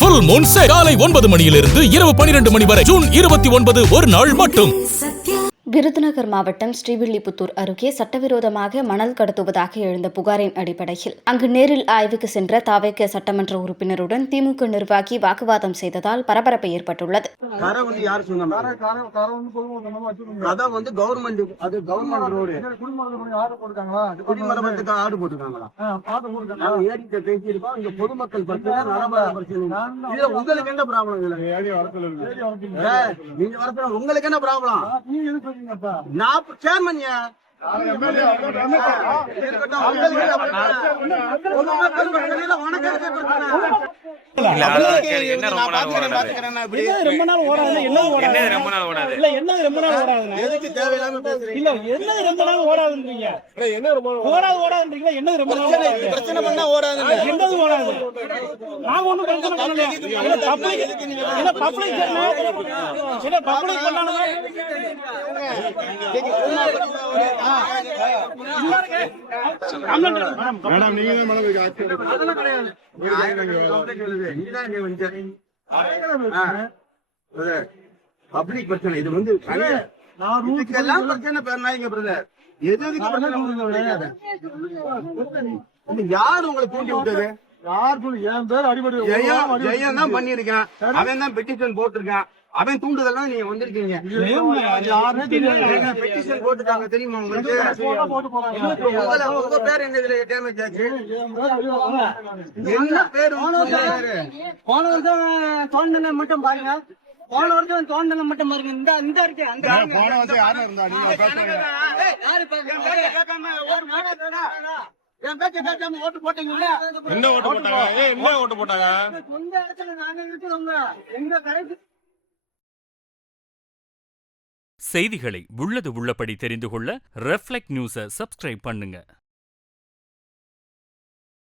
Full Moon sale காலை 9 மணியிலிருந்து இரவு 12 மணி வரை ஜூன் 29 ஒரு நாள் மட்டும். விருதுநகர் மாவட்டம் ஸ்ரீவில்லிபுத்தூர் அருகே சட்டவிரோதமாக மணல் கடத்துவதாக எழுந்த புகாரின் அடிப்படையில் அங்கு நேரில் ஆய்வுக்கு சென்ற தாவேக சட்டமன்ற உறுப்பினருடன் திமுக நிர்வாகி வாக்குவாதம் செய்ததால் பரபரப்பு ஏற்பட்டுள்ளது. உங்களுக்கு என்ன ப்ராப்ளம்? நான் சேர்மன் பிரச்சனை பண்ணா ஓடாது. மேடம் நீங்க பப்ளிக் பிரச்சனை. இது வந்து பிரச்சனை பேர்னாங்க பிரதர். யாரு உங்களை தூண்டி விட்டது? ஜெயம் தான் பண்ணிருக்கேன். அவன் தான் பெட்டிஷன் போட்டிருக்கான். அவன் தூண்டுதெல்லாம் நீங்க வந்திருக்கீங்க. பெட்டிஷன் போட்டுட்டாங்க தெரியுமா உங்களுக்கு? உங்க பேர் என்ன? இதுல டேமேஜ் ஆச்சு. என்ன பேரு? போன வருஷம் தோண்டனை மட்டும் பாருங்க. போன வருஷம் தோண்டனை மட்டும் பாருங்க. இந்த இருக்கு அந்த போன வருஷம் யாரும் இருந்தா என் பேச்ச கேட்காம ஓட்டு போட்டீங்களா? என்ன ஓட்டு போட்டாங்க? என்ன ஓட்டு போட்டாங்க? சொந்த இடத்துல நாங்க இருக்கிறோங்க. எங்க கடைசி செய்திகளை உள்ளது உள்ளபடி தெரிந்து கொள்ள ரெஃப்ளெக்ட் நியூஸை சப்ஸ்கிரைப் பண்ணுங்க.